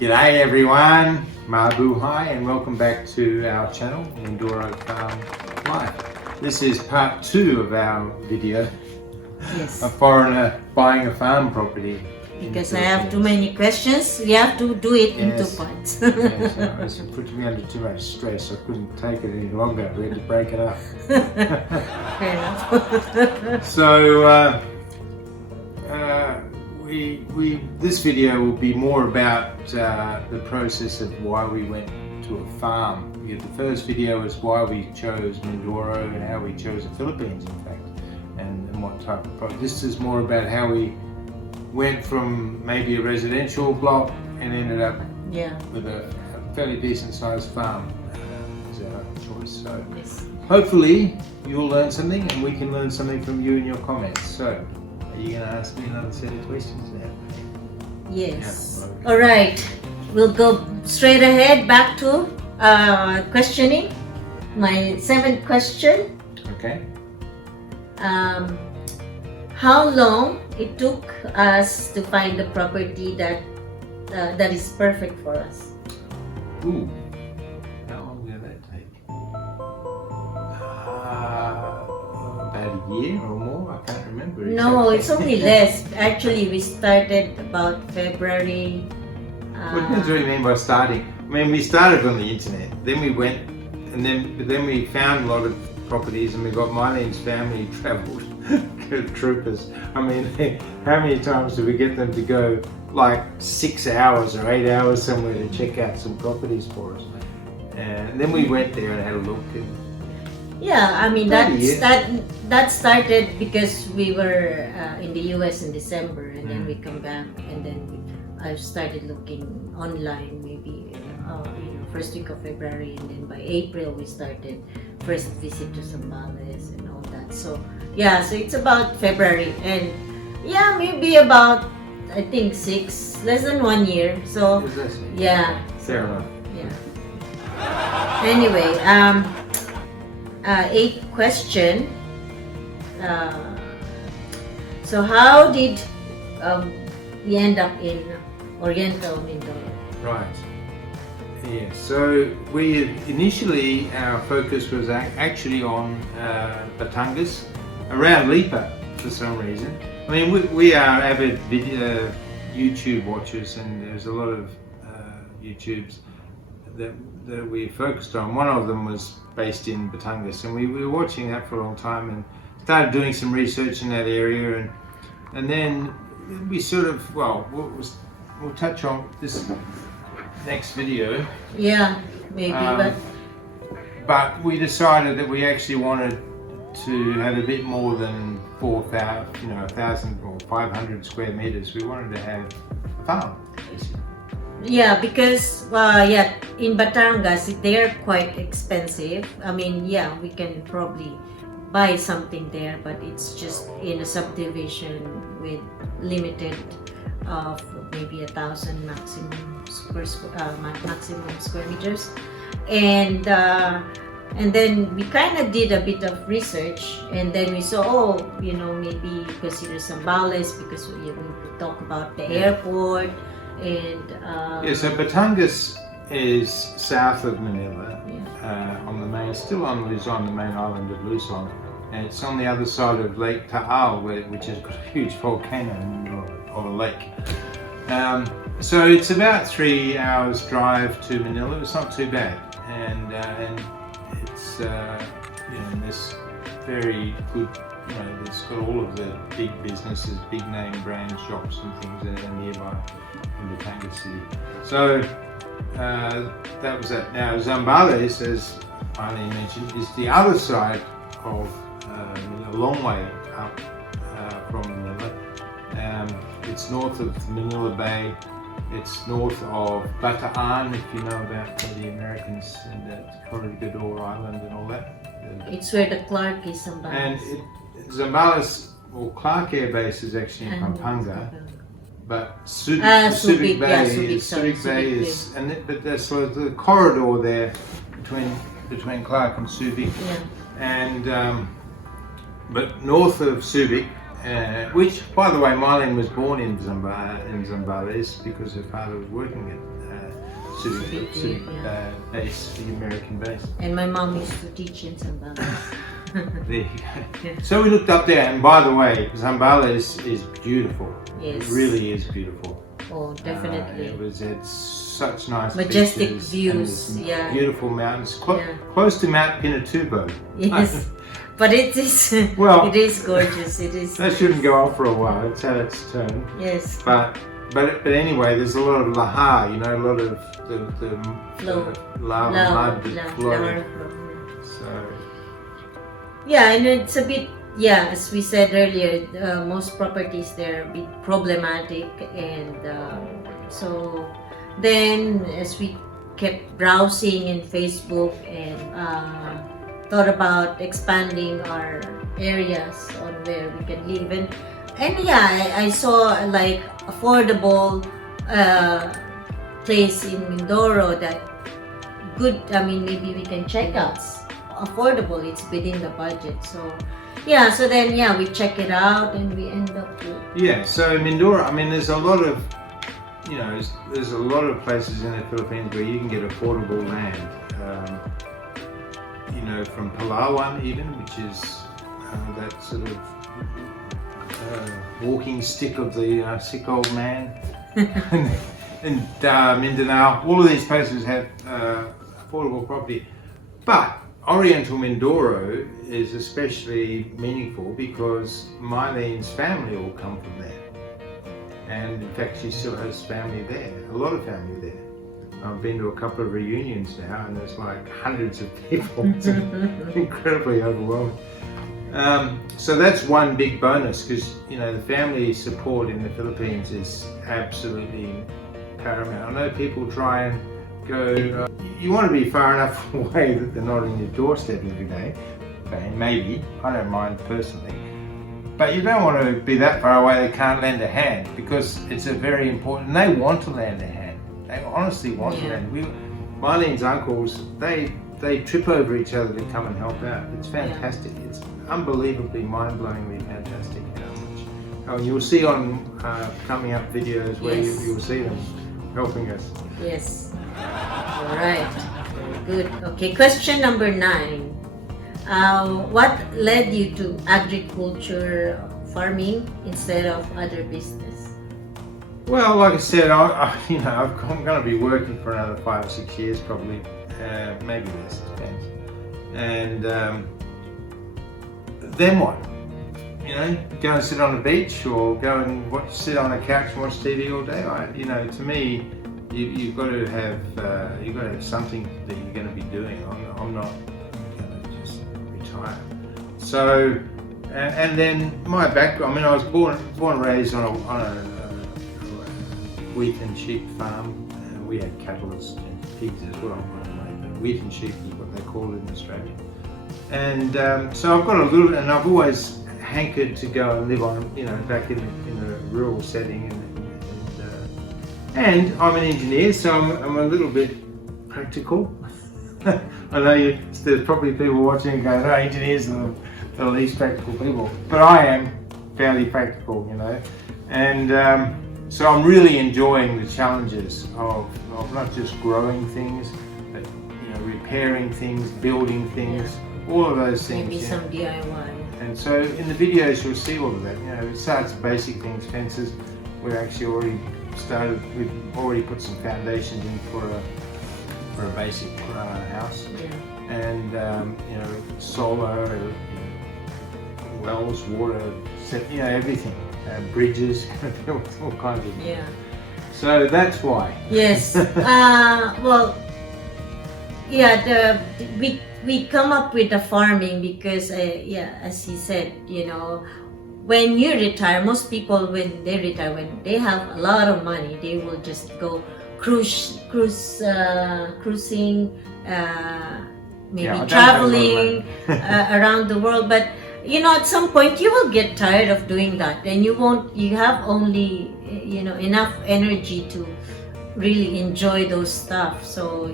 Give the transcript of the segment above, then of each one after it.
G'day everyone, Mabuhay, and welcome back to our channel, Mindoro Farm Life. This is part 2 of our video, Yes. a foreigner buying a farm property. Because I have too many questions, we have to do it in 2 Yes. parts. Yes, it was putting me under too much stress. I couldn't take it any longer. We had to break it up. Fair enough. So this video will be more about the process of why we went to a farm. The first video was why we chose Mindoro and how we chose the Philippines, in fact, and what type of product. This is more about how we went from maybe a residential block and ended up Yeah. with a fairly decent sized farm as our choice. So Yes. hopefully you'll learn something and we can learn something from you in your comments. So are you going to ask me another set of questions now? Yes. Yeah. All right. We'll go straight ahead back to questioning. My 7th question. Okay. How long it took us to find a property that is perfect for us? Ooh. How long did that take? About a year or more? I can't remember. No, exactly. it's only less. Actually, we started about February. What do you mean by starting? I mean, we started on the internet, then we went, and then we found a lot of properties, and we got Mylene's family travelled troopers. I mean, how many times did we get them to go like 6 hours or 8 hours somewhere to check out some properties for us? And then we went there and had a look. And Yeah, I mean About a year. that started because we were in the US in December, and then we come back, and then I started looking online maybe first week of February, and then by April we started first visit to Zambales and all that. So yeah, so it's about February, and yeah, maybe about I think less than 1 year. So what does that say? yeah, Fair enough. yeah. Anyway, 8th question. So how did we end up in Oriental Mindoro? Right. Yeah. So we initially our focus was actually on Batangas, around Lipa for some reason. I mean, we are avid video YouTube watchers, and there's a lot of YouTubes that we focused on. One of them was based in Batangas, and we were watching that for a long time and started doing some research in that area, and then we sort of we'll touch on this next video. Yeah, maybe, But we decided that we actually wanted to have a bit more than 1,000 or 500 square meters. We wanted to have a farm, basically. yeah, because in Batangas they're quite expensive. I mean, yeah, we can probably buy something there, but it's just in a subdivision with limited of maybe 1,000 maximum square meters, and then we kind of did a bit of research, and then we saw maybe consider Zambales because we talk about the airport, and So Batangas is south of Manila, yeah. on the main, still on Luzon, the main island of Luzon, and it's on the other side of Lake Taal, which has got a huge volcano or a lake. So it's about 3 hours drive to Manila. It's not too bad, and it's in this very good. It's got all of the big businesses, big name brand shops and things that are nearby in Batangas City. So that was that. Now Zambales, as Eileen mentioned, is the other side of a long way up from Manila. It's north of Manila Bay. It's north of Bataan, if you know about the Americans and that Corregidor Island and all that. It's where the Clark is, Zambales. And Zambales, or Clark Air Base, is actually in Pampanga, but Subic Bay is, but there's sort of the corridor there between Clark and Subic, Yeah. and but north of Subic which, by the way, Marlene was born in Zambales because her father was working at Civic base, the American base. And my mom used to teach in Zambales. There you go. So we looked up there, and by the way, Zambales is beautiful. Yes. It really is beautiful. Oh, definitely. It's such nice Majestic beaches views, and yeah. beautiful mountains, Yeah. close to Mount Pinatubo. Yes. But it is, Well, it is gorgeous. It is. That shouldn't go off for a while. It's had its turn. Yes. But anyway, there's a lot of laha, a lot of the Flow. lava mud that flow. Flower. So Yeah, and it's a bit, as we said earlier, most properties there are a bit problematic, and so then as we kept browsing in Facebook and thought about expanding our areas on where we can live, and I saw like affordable place in Mindoro that good. I mean, maybe we can check out. Affordable, it's within the budget. So so then we check it out and we end up with so Mindoro, I mean, there's a lot of there's a lot of places in the Philippines where you can get affordable land. From Palawan even, which is that sort of walking stick of the sick old man. and Mindanao, all of these places have affordable property. But Oriental Mindoro is especially meaningful because Marlene's family all come from there. And in fact, she still has family there, a lot of family there. I've been to a couple of reunions now, and there's like hundreds of people. It's incredibly overwhelming. So that's one big bonus because the family support in the Philippines is absolutely paramount. I know people try and go. You want to be far enough away that they're not on your doorstep every day. Okay, maybe I don't mind personally, but you don't want to be that far away they can't lend a hand because it's a very important. They want to lend a hand. They honestly want to lend. Marlene's uncles, they trip over each other to come and help out. It's fantastic. It's unbelievably, mind-blowingly fantastic. You'll see on coming up videos where you'll see them helping us. Yes. All right. Very good. Okay. Question number 9. What led you to agriculture farming instead of other business? Well, like I said, I'm going to be working for another 5 or 6 years, probably, maybe less, depends. And then what? Go and sit on the beach, or go and sit on a couch and watch TV all day. To me, you've got to have something that you're going to be doing. I'm not going to just retire. So, and then my background. I mean, I was born and raised on a wheat and sheep farm. We had cattle and pigs as well. But wheat and sheep is what they call it in Australia. And so I've got a little, and I've always hankered to go and live on, back in a rural setting. And I'm an engineer, so I'm a little bit practical. I know there's probably people watching and going, "Oh, engineers are the least practical people," but I am fairly practical, And so I'm really enjoying the challenges of not just growing things, but repairing things, building things, all of those things. Maybe some DIY. And so in the videos you'll see all of that. It starts basic things, fences. We've actually we've already put some foundations in for a basic house. Yeah. And solar, wells, water, everything. Bridges, all kinds of. Yeah. So that's why. Yes. We come up with the farming because as he said, when you retire, most people when they retire, when they have a lot of money, they will just go cruising, maybe traveling around the world. But at some point you will get tired of doing that, and you have only enough energy to really enjoy those stuff. So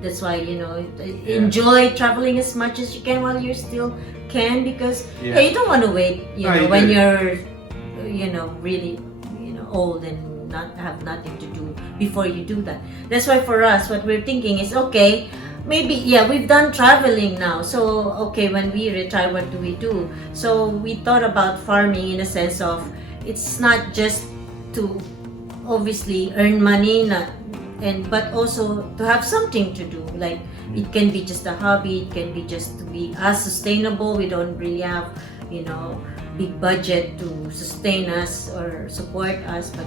that's why, you know, enjoy traveling as much as you can while you still can, because Yeah. you don't want to wait, No, know, you when do. you're, you know, really, you know, old and not have nothing to do before you do that. That's why for us, what we're thinking is, okay, maybe, we've done traveling now. So, okay, when we retire, what do we do? So we thought about farming in a sense of, it's not just to obviously earn money, but also to have something to do. Like, it can be just a hobby, it can be just to be us sustainable. We don't really have, you know, big budget to sustain us or support us, but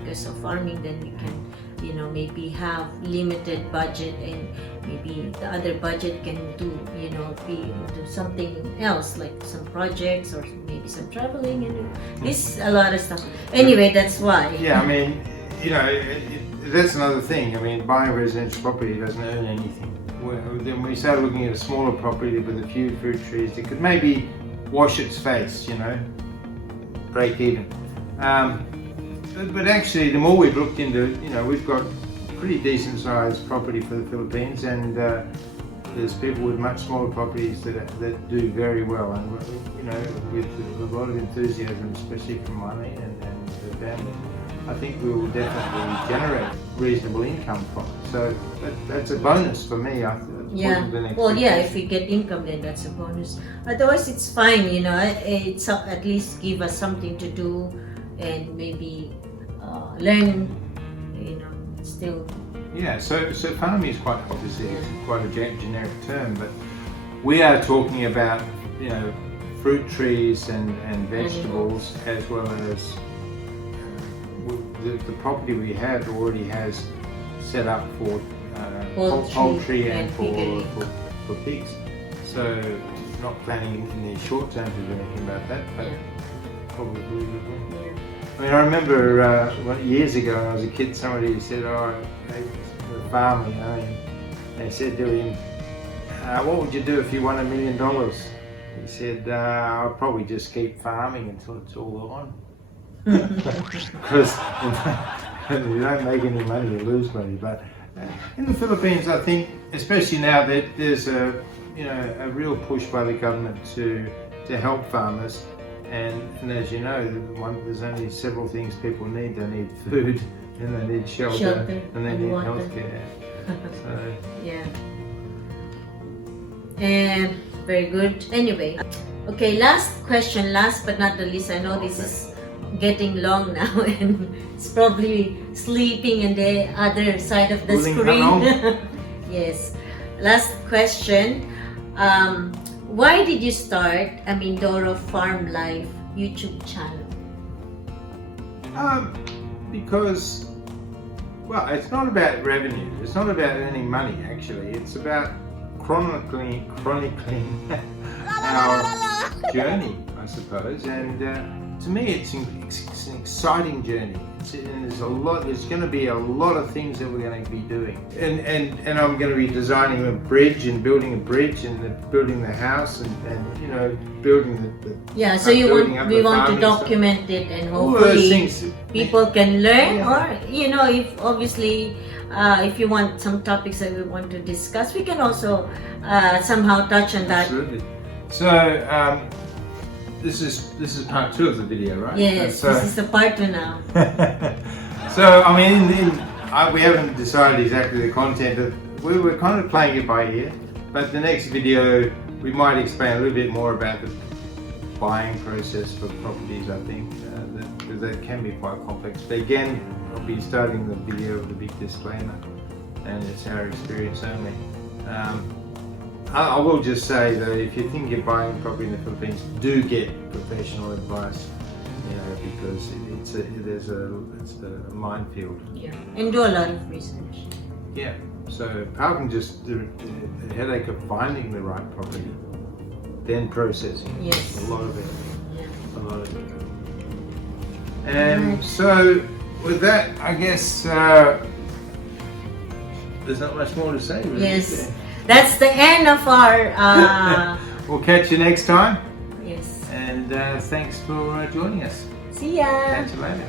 because of farming, then we can, you know, maybe have limited budget, and maybe the other budget can do, you know, be do something else, like some projects or maybe some traveling, and this a lot of stuff. Anyway, that's why. Yeah, I mean, you know, that's another thing. I mean, buying residential property doesn't earn anything. Then we started looking at a smaller property with a few fruit trees that could maybe wash its face, you know, break even. But actually, the more we've looked into, you know, we've got pretty decent sized property for the Philippines, and there's people with much smaller properties that do very well, and you know, with a lot of enthusiasm, especially from Marlene and her family, I think we will definitely generate reasonable income from it. So that's a bonus for me. If we get income, then that's a bonus. Otherwise, it's fine, you know. It's at least give us something to do, and maybe learn, you know, still. Yeah, so farming is quite obviously quite a generic term, but we are talking about, you know, fruit trees and vegetables, as well as the property we have already has set up for poultry and for pigs. So not planning in the short term to do anything about that, but probably we will. I mean, I remember years ago when I was a kid, somebody said, they were a farmer, you know, and they said to him, what would you do if you won $1 million? He said, I'll probably just keep farming until it's all gone. Because you don't make any money, you lose money. But in the Philippines, I think, especially now, that there's a real push by the government to help farmers. And as you know, there's only several things people need. They need food, and they need shelter, and they need healthcare. So. Yeah. And very good. Anyway, okay. Last question, last but not the least. I know this is getting long now, and it's probably sleeping on the other side of the screen. Yes. Last question. Why did you start Mindoro Farm Life YouTube channel? Because, well, it's not about revenue. It's not about earning money, actually. It's about chronicling our journey, I suppose. And to me, it's an exciting journey. And there's going to be a lot of things that we're going to be doing. And I'm going to be designing a bridge and building a bridge and building the house and you know, building the so we want to document it, and hopefully people can learn, or you know, if obviously if you want some topics that we want to discuss, we can also somehow touch on that. Absolutely. So this is part 2 of the video, right? Yes, this is the part 2 now. So I mean, we haven't decided exactly the content. We were kind of playing it by ear, but the next video we might explain a little bit more about the buying process for properties. I think because that can be quite complex. But again, I'll be starting the video with a big disclaimer, and it's our experience only. I will just say that if you think you're buying property in the Philippines, do get professional advice, you know, because it's a minefield. Yeah, and do a lot of research. Yeah, so apart from just the headache of finding the right property, then processing. Yes. A lot of it. Yeah. A lot of it. And so with that, I guess there's not much more to say, really. Yes. That's the end of our... We'll catch you next time. Yes. And thanks for joining us. See ya. Catch you later.